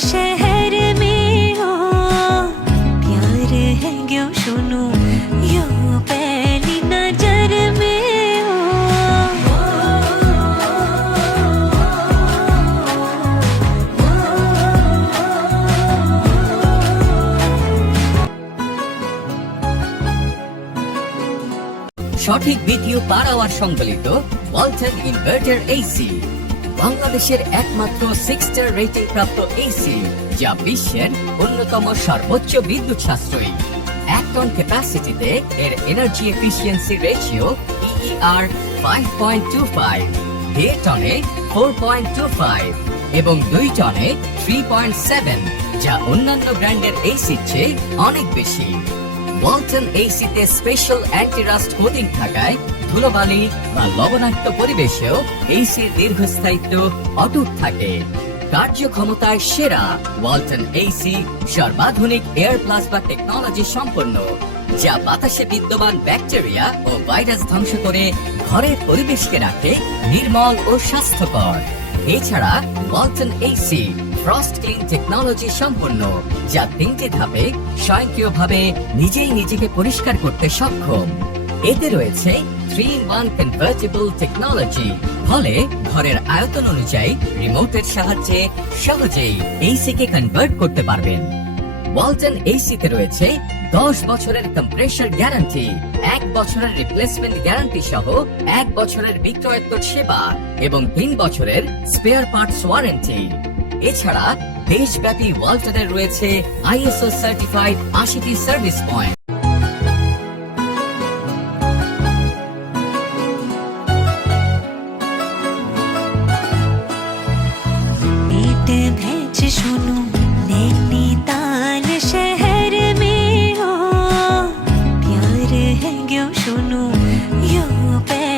शहर में हो प्यार है यो सुनो यो पहली नजर में हो সঠিক ভিডিও পার আওয়ার সংবলিত ওয়ালটন ইনভার্টার এসি বাংলাদেশের একমাত্র সিক্স স্টার রেটিং প্রাপ্ত এসি যা বিশ্বের অন্যতম সর্বোচ্চ বিদ্যুৎ সাশ্রয়ী। এক টন ক্যাপাসিটিতে এর energy efficiency ratio EER five point two five দেড় টনে ফোর পয়েন্ট টু ফাইভ এবং দুই টনে থ্রি পয়েন্ট সেভেন যা অন্যান্য ব্র্যান্ডের এসির চেয়ে অনেক বেশি। ওয়ালটন এসিতে স্পেশাল অ্যান্টিরাস্ট কোটিং থাকায় ধুলোবালি বা লবণাক্ত পরিবেশেও এসির দীর্ঘস্থায়িত্ব অটুট থাকে। কার্যক্ষমতায় সেরা ওয়ালটন এসি সর্বাধুনিক এয়ার প্লাজমা টেকনোলজি সম্পন্ন, যা বাতাসে বিদ্যমান ব্যাকটেরিয়া ও ভাইরাস ধ্বংস করে ঘরের পরিবেশকে রাখে নির্মল ও স্বাস্থ্যকর। এছাড়া Walton AC frost clean technology সম্পন্ন, যা তিনটি ধাপে স্বয়ংক্রিয়ভাবে নিজেই নিজেকে পরিষ্কার করতে সক্ষম। এতে রয়েছে থ্রি ওয়ান কনভার্টেবল টেকনোলজি ফলে ঘরের আয়তন অনুযায়ী রিমোটের সাহায্যে সহজেই এসি কে কনভার্ট করতে পারবেন। ওয়ালটন এসিতে রয়েছে দশ বছরের কম্প্রেসার গ্যারান্টি এক বছরের রিপ্লেসমেন্ট গ্যারান্টি সহ এক বছরের বিক্রয়োত্তর সেবা এবং তিন বছরের স্পেয়ার পার্টস ওয়ারেন্টি এছাড়া দেশব্যাপী ওয়ালটনের রয়েছে আইএসও সার্টিফাইড আশিটি সার্ভিস পয়েন্ট। सुनो प्यार